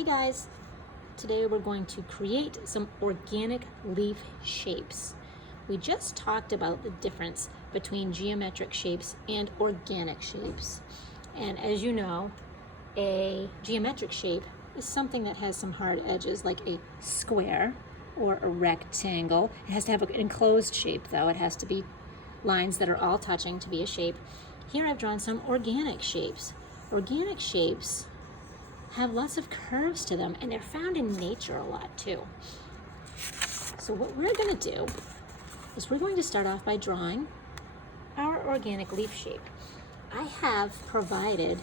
Hey guys, today we're going to create some organic leaf shapes. We just talked about the difference between geometric shapes and organic shapes. And as you know, a geometric shape is something that has some hard edges, like a square or a rectangle. It has to have an enclosed shape though. It has to be lines that are all touching to be a shape. Here I've drawn some organic shapes. Organic shapes have lots of curves to them, and they're found in nature a lot too. So what we're going to do is we're going to start off by drawing our organic leaf shape. I have provided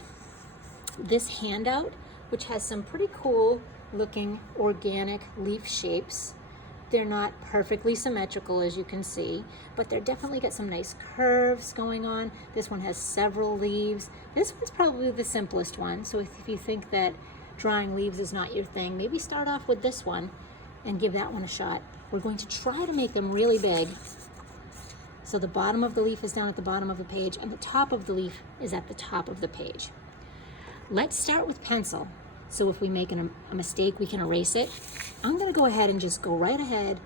this handout, which has some pretty cool looking organic leaf shapes. They're not perfectly symmetrical, as you can see, but they're definitely got some nice curves going on. This one has several leaves. This one's probably the simplest one, so if you think that drawing leaves is not your thing, maybe start off with this one and give that one a shot. We're going to try to make them really big. So the bottom of the leaf is down at the bottom of the page, and the top of the leaf is at the top of the page. Let's start with pencil. So if we make a mistake, we can erase it. I'm going to go ahead and just go right ahead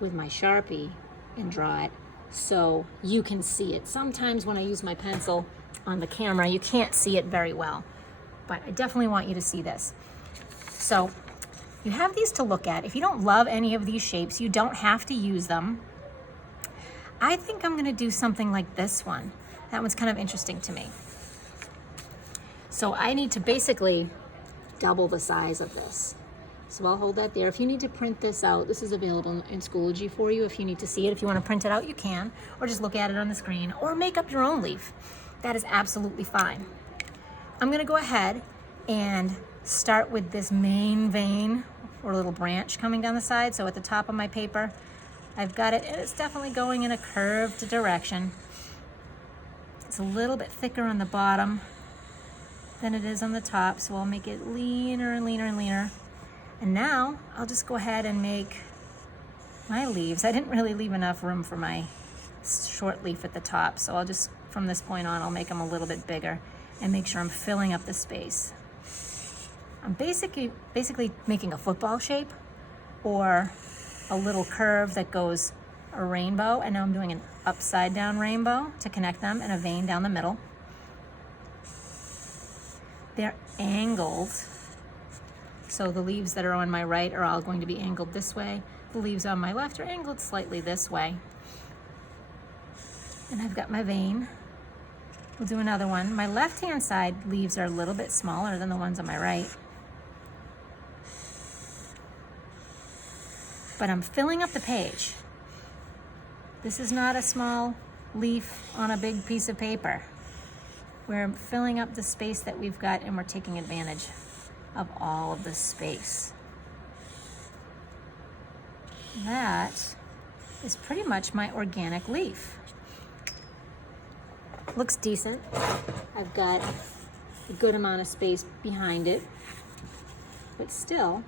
with my Sharpie and draw it so you can see it. Sometimes when I use my pencil on the camera, you can't see it very well, but I definitely want you to see this. So you have these to look at. If you don't love any of these shapes, you don't have to use them. I think I'm going to do something like this one. That one's kind of interesting to me. So I need to basically double the size of this. So I'll hold that there. If you need to print this out, this is available in Schoology for you. If you need to see it, if you want to print it out, you can, or just look at it on the screen, or make up your own leaf. That is absolutely fine. I'm going to go ahead and start with this main vein or little branch coming down the side. So at the top of my paper, I've got it, and it's definitely going in a curved direction. It's a little bit thicker on the bottom than it is on the top, so I'll make it leaner and leaner and leaner. And now I'll just go ahead and make my leaves. I didn't really leave enough room for my short leaf at the top, so I'll just, from this point on, I'll make them a little bit bigger and make sure I'm filling up the space. I'm basically making a football shape or a little curve that goes a rainbow, and now I'm doing an upside down rainbow to connect them and a vein down the middle. They're angled, so the leaves that are on my right are all going to be angled this way. The leaves on my left are angled slightly this way. And I've got my vein. We'll do another one. My left-hand side leaves are a little bit smaller than the ones on my right. But I'm filling up the page. This is not a small leaf on a big piece of paper. We're filling up the space that we've got, and we're taking advantage of all of the space. That is pretty much my organic leaf. Looks decent. I've got a good amount of space behind it, but still,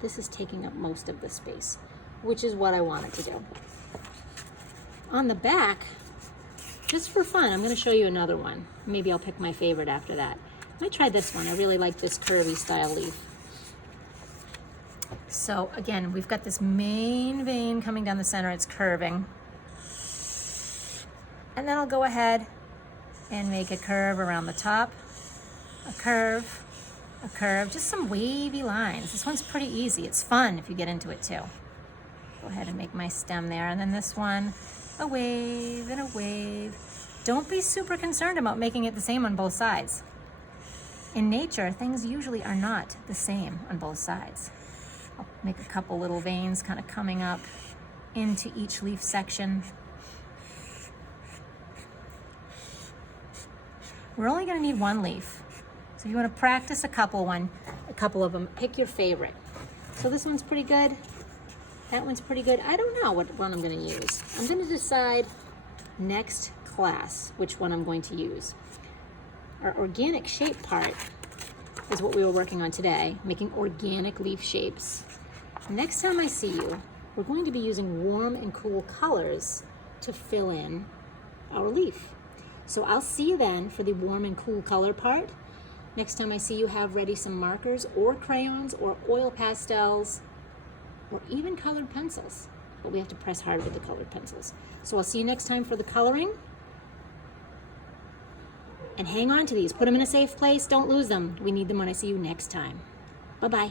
this is taking up most of the space, which is what I wanted to do. On the back, just for fun, I'm going to show you another one. Maybe I'll pick my favorite after that. I might try this one. I really like this curvy style leaf. So again, we've got this main vein coming down the center. It's curving. And then I'll go ahead and make a curve around the top. A curve, just some wavy lines. This one's pretty easy. It's fun if you get into it too. Go ahead and make my stem there. And then this one, a wave and a wave. Don't be super concerned about making it the same on both sides. In nature, things usually are not the same on both sides. I'll make a couple little veins kind of coming up into each leaf section. We're only going to need one leaf. So if you want to practice a couple of them, pick your favorite. So this one's pretty good. That one's pretty good. I don't know what one I'm going to use. I'm going to decide next class which one I'm going to use. Our organic shape part is what we were working on today, making organic leaf shapes. Next time I see you, we're going to be using warm and cool colors to fill in our leaf. So I'll see you then for the warm and cool color part. Next time I see you, have ready some markers or crayons or oil pastels or even colored pencils. But we have to press hard with the colored pencils. So I'll see you next time for the coloring. And hang on to these. Put them in a safe place. Don't lose them. We need them when I see you next time. Bye-bye.